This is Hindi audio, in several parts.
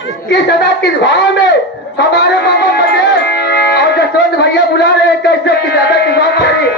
किस अदा किस भाव में हमारे मामा पटेल और जसवंत भैया बुला रहे हैं, कैसे किस अदा किस भाव में आइए।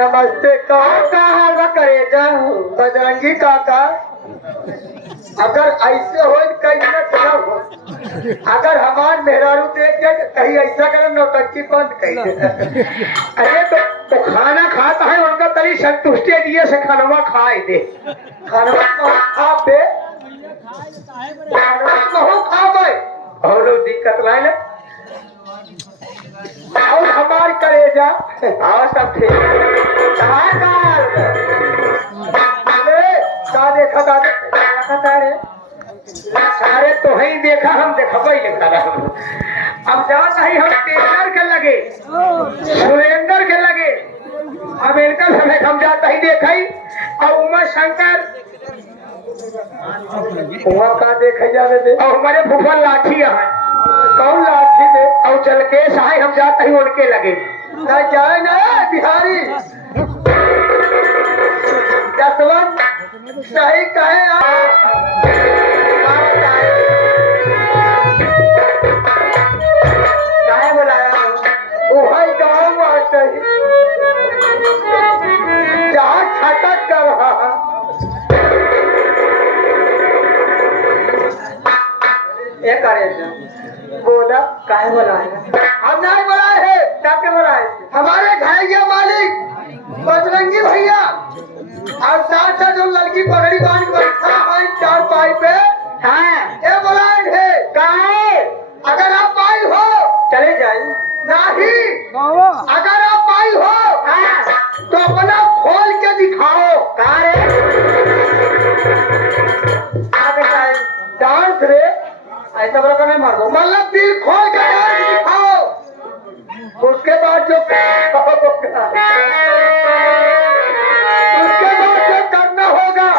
नमस्ते का हाल करे जाऊं बजरंगी काका। अगर ऐसे हो अगर हमार मेहरारू देख के कहीं ऐसा करे नौटंकी बंद कर। अरे तो खाना खाता है उनका तरी संतुष्टि दिए से खानवा खाए दे। खानवा खा पे खा पाए और दिक्कत लाए और हमार करेजा और सब ठीक का देखा रे सारे तो ही देखा हम देखा अब जाता ही हम टेलर के लगे सुरेंद्र के लगे अमेरिका समय हम जाता ही देखा और उमा शंकर वहाँ का देखा जाने दे और हमारे फूफा लाठी है कौन लाठी दे और चल के सहाय हम जाते ही उनके लगे ना जाए ना बिहारी जसवंत सही कहे काहे बुलाया वही गाँव आते ही जहाँ छटक कर रहा ये करे बोला काहे बुलाए हम नहीं बुलाए है क्या बुलाए हमारे घर के मालिक बजरंगी भैया और साथ साथ जो लड़की पगड़ी बांध बैठा है चार पाई पे ये बुलाए है काहे अगर आप आई हो चले जाए नहीं अगर आप आई हो तो अपना खोल के दिखाओ कारे डांस रे ऐसा बड़ा नहीं मारो मतलब दिल खोल के दिखाओ उसके बाद जो करना होगा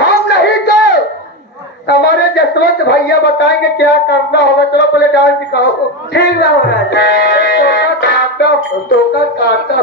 हम नहीं तो हमारे जसवंत भैया बताएंगे क्या करना होगा। चलो पहले डांस दिखाओ। ठीक है तो का काटा